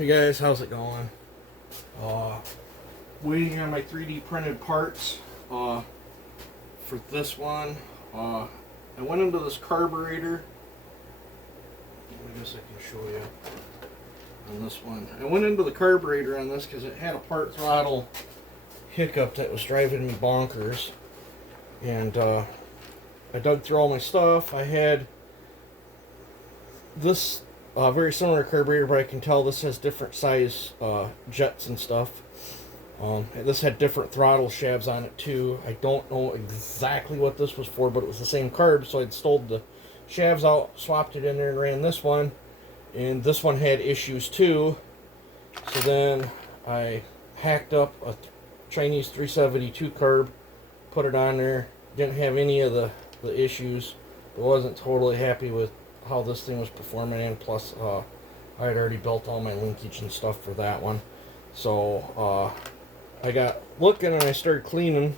Hey guys, how's it going? Waiting on my 3D printed parts for this one. I went into this carburetor. I guess I can show you on this one. I went into the carburetor on this because it had a part throttle hiccup that was driving me bonkers. And I dug through all my stuff. I had this very similar carburetor, but I can tell this has different size jets and stuff. This had different throttle shafts on it too. I don't know exactly what this was for, but it was the same carb, so I'd stole the shafts out, swapped it in there, and ran this one. And this one had issues too. So then I hacked up a Chinese 372 carb, put it on there. Didn't have any of the issues, but wasn't totally happy with how this thing was performing, and plus I had already built all my linkage and stuff for that one. So I got looking and I started cleaning,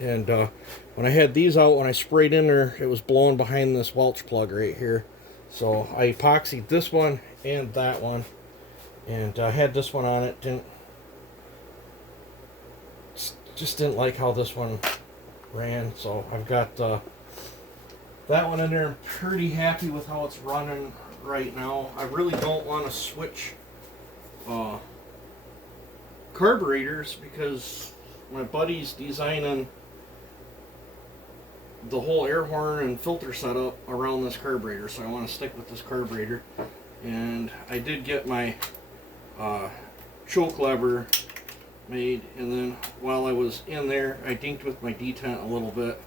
and when I had these out, when I sprayed in there, it was blowing behind this Welch plug right here. So I epoxied this one and that one, and I had this one on it. Just didn't like how this one ran, so I've got that one in there. I'm pretty happy with how it's running right now. I really don't want to switch carburetors because my buddy's designing the whole air horn and filter setup around this carburetor, so I want to stick with this carburetor. And I did get my choke lever made, and then while I was in there, I dinked with my detent a little bit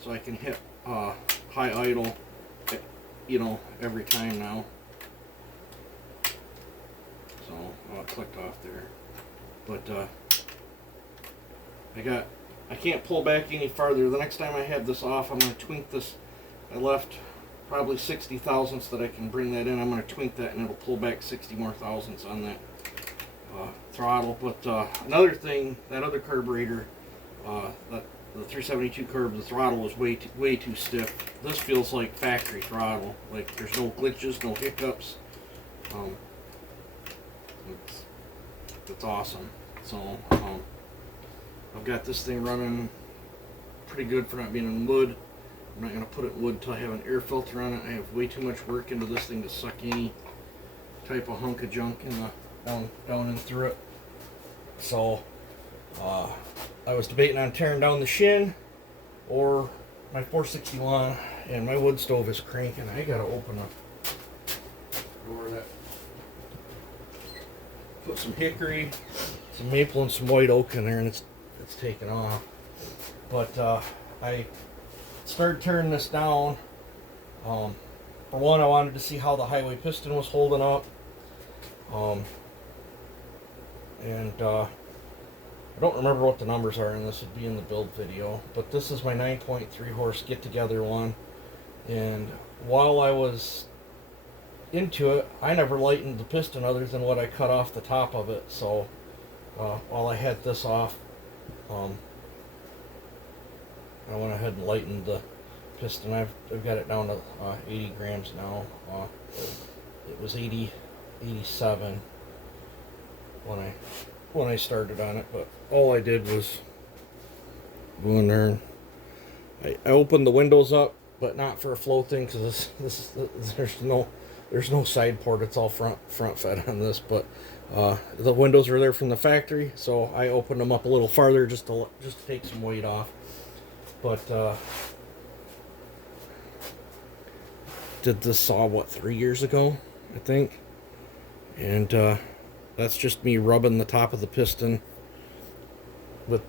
so I can hit high idle, you know, every time now. So it clicked off there, but I can't pull back any farther. The next time I have this off, I'm going to twink this. I left probably 60 thousandths that I can bring that in. I'm going to twink that, and it'll pull back 60 more thousandths on that throttle. But another thing, that other carburetor, that the 372 carb, the throttle was way too stiff. This feels like factory throttle. Like there's no glitches, no hiccups. It's awesome. So I've got this thing running pretty good for not being in wood. I'm not going to put it in wood until I have an air filter on it. I have way too much work into this thing to suck any type of hunk of junk in the down and through it. So I was debating on tearing down the shin or my 461, and my wood stove is cranking. I gotta open up door that. Put some hickory, some maple, and some white oak in there, and it's taken off. But I started tearing this down. For one, I wanted to see how the highway piston was holding up. I don't remember what the numbers are, and this would be in the build video, but this is my 9.3 horse get together one. And while I was into it, I never lightened the piston other than what I cut off the top of it. So while I had this off, I went ahead and lightened the piston. I've got it down to 80 grams now. It was 87 when I started on it, but all I did was go in there and I opened the windows up, but not for a flow thing, because there's no side port. It's all front fed on this. But the windows are there from the factory, so I opened them up a little farther just to take some weight off. But did this saw what, 3 years ago, I think, and that's just me rubbing the top of the piston with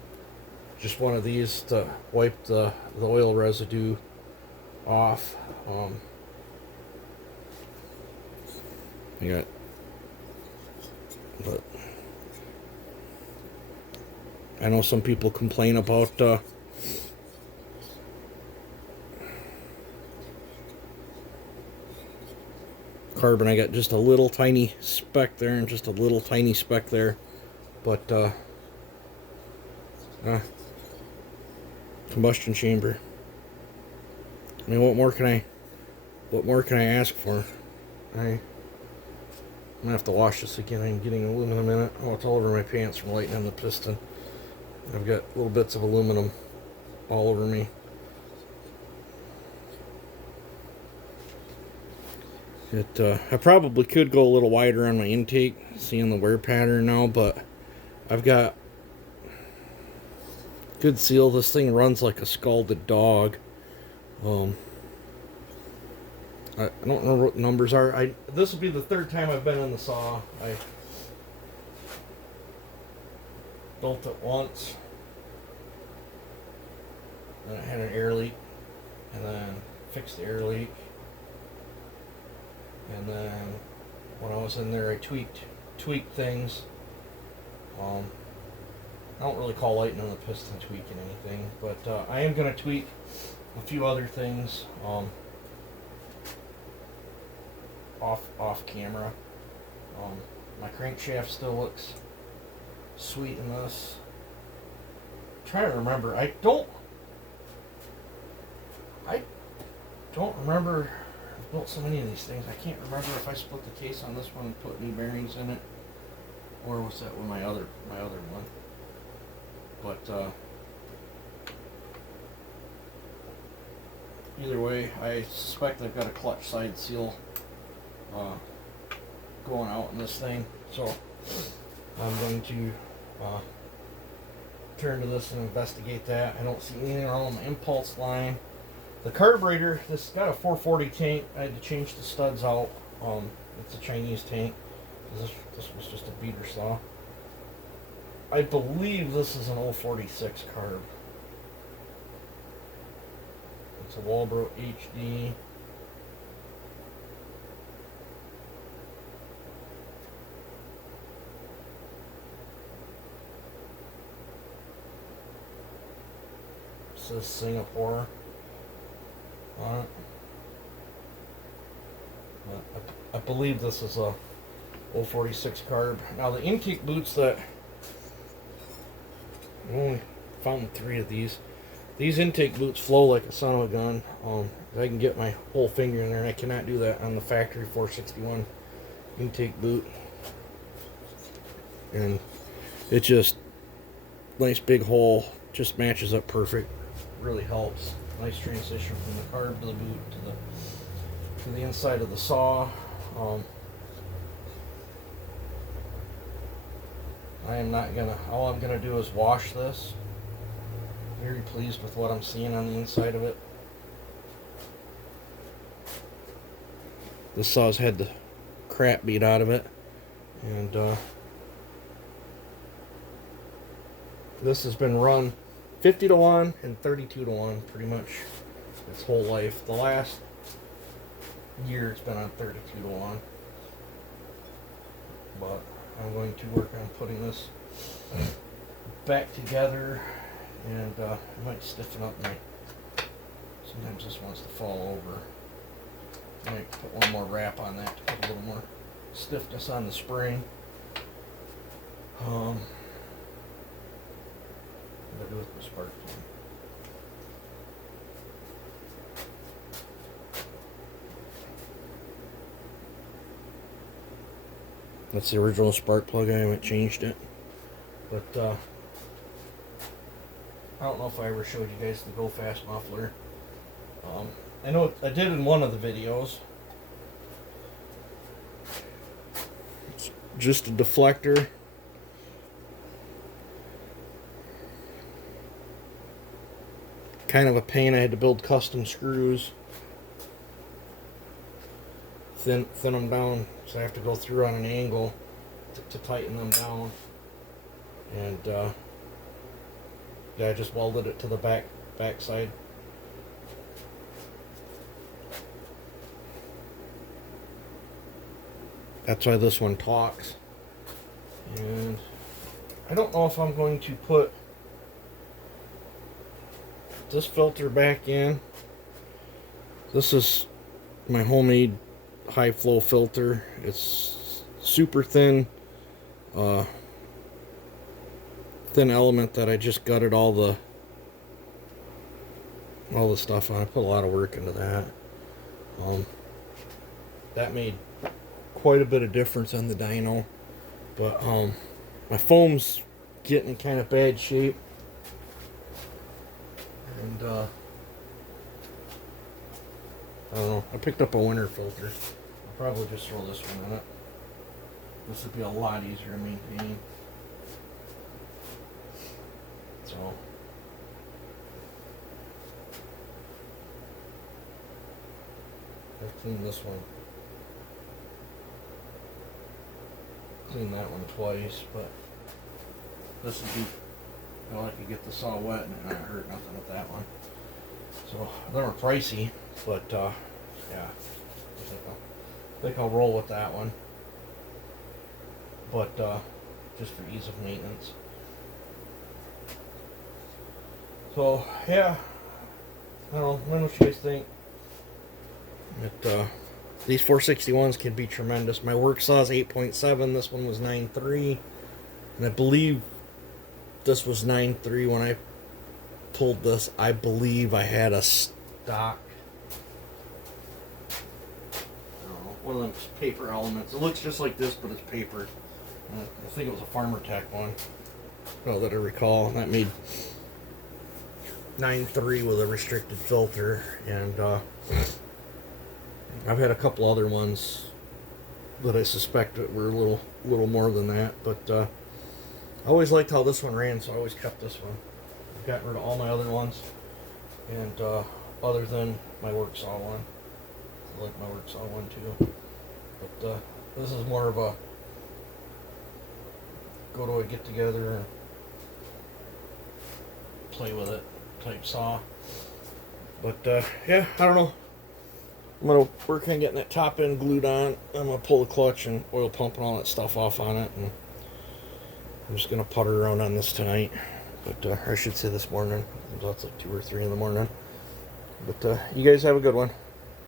just one of these to wipe the oil residue off. But I know some people complain about carbon. I got just a little tiny speck there and just a little tiny speck there, but combustion chamber. I mean, what more can I ask for? gonna have to wash this again. I'm getting aluminum in it. Oh, it's all over my pants from lighting on the piston. I've got little bits of aluminum all over me. I probably could go a little wider on my intake, seeing the wear pattern now, but I've got good seal. This thing runs like a scalded dog. I don't remember what the numbers are. This will be the third time I've been in the saw. I built it once, then I had an air leak, and then fixed the air leak, and then when I was in there I tweaked things. I don't really call lighting on the piston tweaking anything, but I am going to tweak a few other things off camera. My crankshaft still looks sweet in this. I'm trying to remember. I don't remember. I've built so many of these things. I can't remember if I split the case on this one and put new bearings in it, or was that with my other one. But either way, I suspect I've got a clutch side seal going out in this thing, so I'm going to turn to this and investigate that. I don't see anything wrong with my impulse line. The carburetor, this got a 440 tank. I had to change the studs out. It's a Chinese tank. This was just a beater saw. I believe this is an 046 carb. It's a Walbro HD. It says Singapore on it. I believe this is a 046 carb. Now the intake boots that I only found 3 of these. These intake boots flow like a son of a gun. I can get my whole finger in there, and I cannot do that on the factory 461 intake boot. And it just, nice big hole, just matches up perfect. Really helps. Nice transition from the carb to the boot to the inside of the saw. All I'm gonna do is wash this. Very pleased with what I'm seeing on the inside of it. This saw's had the crap beat out of it, and this has been run 50 to 1 and 32 to 1 pretty much its whole life. The last year it's been on 32 to 1, but I'm going to work on putting this back together, and I might stiffen up my, sometimes this wants to fall over. I might put one more wrap on that to put a little more stiffness on the spring. What do I do with the spark plug? That's the original spark plug. I haven't changed it, but I don't know if I ever showed you guys the gofast muffler. I know I did in one of the videos. It's just a deflector. Kind of a pain. I had to build custom screws. Thin them down, so I have to go through on an angle to tighten them down. And yeah, I just welded it to the back side. That's why this one talks. And I don't know if I'm going to put this filter back in. This is my homemade high flow filter. It's super thin element that I just gutted all the stuff on. I put a lot of work into that. That made quite a bit of difference on the dyno. But my foam's getting in kind of bad shape. And I don't know. I picked up a winter filter. I'll probably just throw this one in it. This would be a lot easier to maintain. So I've cleaned this one. Cleaned that one twice, but this would be, you know, I could get the saw wet and not hurt nothing with that one. So they were pricey, but yeah, I think I'll roll with that one. But just for ease of maintenance. So yeah, I don't know. What you guys think? But these 461s can be tremendous. My work saw is 8.7. This one was 9.3, and I believe this was 9.3 when I pulled this. I believe I had a stock, I don't know, one of them paper elements. It looks just like this, but it's paper. I think it was a Farmer Tech one, well, that I recall. That made 9.3 with a restricted filter, and I've had a couple other ones that I suspect were a little more than that, but I always liked how this one ran, so I always kept this one. I've gotten rid of all my other ones, and other than my work saw one. I like my work saw one too, but this is more of a go to a get together and play with it type saw. But yeah, I don't know. I'm going to work on getting that top end glued on. I'm going to pull the clutch and oil pump and all that stuff off on it. And I'm just going to putter around on this tonight. But I should say this morning. It's like 2 or 3 in the morning. But you guys have a good one.